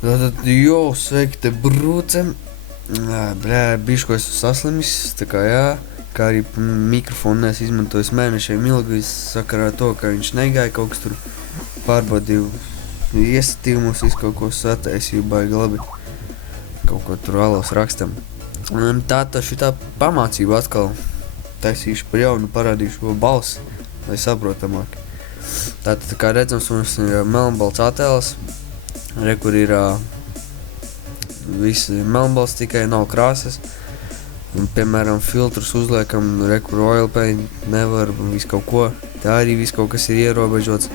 Tātad, jo, sveiki, te brūcem. Blē, bišķi, ko esmu saslimis, tā kā jā, kā arī mikrofonu neesmu izmantojis mēnešiem ilgi sakarā to, ka viņš negāja kaut kas tur pārbaudīju iesatījumus, visu kaut ko sataisīju, baigi labi. Kaut ko tur alos rakstam. Un tātad šitā pamācība atkal taisīšu par jaunu, parādīšu ko balsi, lai saprotamāk. Tātad, kā redzams, mums ir melnbalts attēls. Re, kur ir visi melnbalts, tikai nav krāsas. Un, piemēram, filtrus uzliekam, re, kur oil paint nevar, un visu kaut ko. Tā arī visu kaut kas ir ierobežots.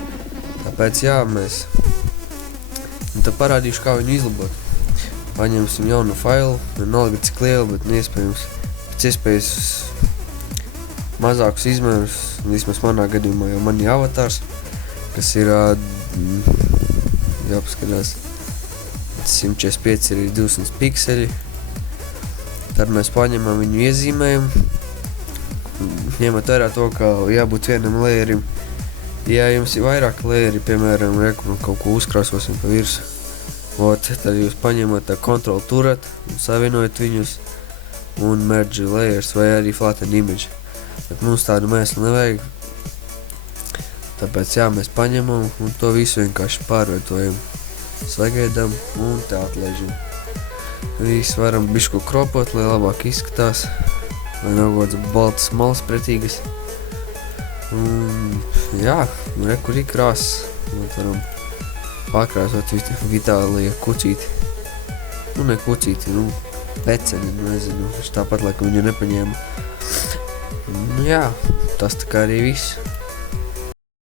Tāpēc jā, mēs. Un tad parādīšu, kā viņu izlabot. Paņemsim jaunu failu, vienalga cik lielu, bet neiespējams pēc iespējas mazākus izmērus, vismaz manā gadījumā, jo man ir avatārs, kas ir jāpaskatās 145 ir 200 pikseļi. Tad mēs paņemam viņu iezīmējam, ņemot vērā to, ka jābūt vienam layerim. Ja jums ir vairāk layeri, piemēram, kaut ko uzkrāsosim pa virsu, tad jūs paņemat tā control turat un savienojat viņus un merge layers vai arī flatten image. Bet mums tādu mēslu nevajag. Tāpēc jā, mēs paņemam un to visu vienkārši pārvietojam. Sagaidām un tā atlaižam. Visu varam bišķi kropot, lai labāk izskatās. Lai nav kāds baltas malas pretīgas. Un jā, re, kur ir krāsas. Mēs varam pārkrāsot Vitālija kucīti. Nu, ne kucīti, peceni, nezinu. Viņš tāpat, laikam viņu nepaņēma. Nu jā, tas tā kā arī viss.